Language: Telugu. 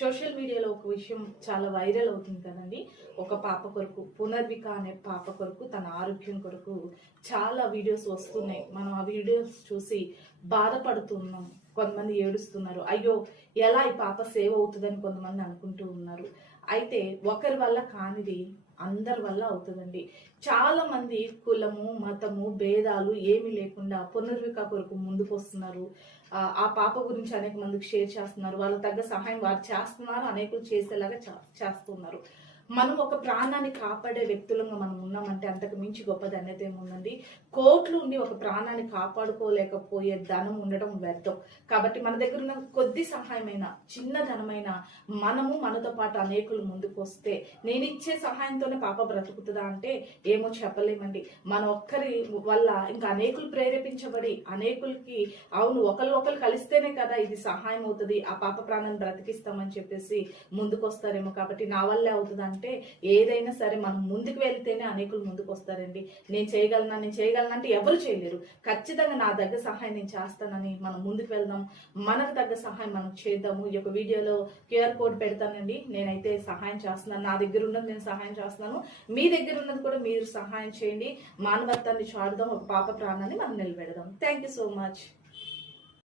సోషల్ మీడియాలో ఒక విషయం చాలా వైరల్ అవుతుంది కదండి. ఒక పాప కొరకు, పునర్విక అనే పాప కొరకు, తన ఆరోగ్యం కొరకు చాలా వీడియోస్ వస్తున్నాయి. మనం ఆ వీడియోస్ చూసి బాధపడుతున్నాం. కొంతమంది ఏడుస్తున్నారు. అయ్యో, ఎలా ఈ పాప సేవ్ అవుతుందని కొంతమంది అనుకుంటూ ఉన్నారు. అయితే ఒకరి వల్ల కానిది అందరి వల్ల అవుతుందండి. చాలా మంది కులము, మతము, భేదాలు ఏమీ లేకుండా పునర్విక కొరకు ముందుకు వస్తున్నారు. ఆ పాప గురించి అనేక మందికి షేర్ చేస్తున్నారు. వాళ్ళకి తగ్గ సహాయం వారు చేస్తున్నారు, అనేకులు చేసేలాగా చేస్తున్నారు. మనం ఒక ప్రాణాన్ని కాపాడే వ్యక్తులంగా మనం ఉన్నామంటే అంతకు మించి గొప్ప ధన్యత ఏముందండి. కోట్లు ఉండి ఒక ప్రాణాన్ని కాపాడుకోలేకపోయే ధనం ఉండడం వ్యర్థం. కాబట్టి మన దగ్గర ఉన్న కొద్ది సహాయమైన, చిన్న ధనమైన మనము మనతో పాటు అనేకులు ముందుకు వస్తే, నేను ఇచ్చే సహాయంతోనే పాప బ్రతుకుతుందా అంటే ఏమో చెప్పలేమండి. మన ఒక్కరి వల్ల ఇంకా అనేకులు ప్రేరేపించబడి, అనేకులకి అవును ఒకరు కలిస్తేనే కదా ఇది సహాయం అవుతుంది, ఆ పాప ప్రాణాన్ని బ్రతికిస్తామని చెప్పేసి ముందుకు వస్తారేమో. కాబట్టి నా వల్లే అవుతుంది అంటే ఏదైనా సరే మనం ముందుకు వెళ్తేనే అనేకులు ముందుకు వస్తారండి. నేను చేయగలను అంటే ఎవరు చేయలేరు. ఖచ్చితంగా నా దగ్గర సహాయం నేను చేస్తానని మనం ముందుకు వెళ్దాం. మనకు తగ్గ సహాయం మనం చేద్దాము. ఈ యొక్క వీడియోలో QR కోడ్ పెడతానండి. నేనైతే సహాయం చేస్తున్నాను. నా దగ్గర ఉన్నది నేను సహాయం చేస్తున్నాను. మీ దగ్గర ఉన్నది కూడా మీరు సహాయం చేయండి. మానవత్వాన్ని చాటుదాం. ఒక పాప ప్రాణాన్ని మనం నిలబెడదాం. Thank you so much.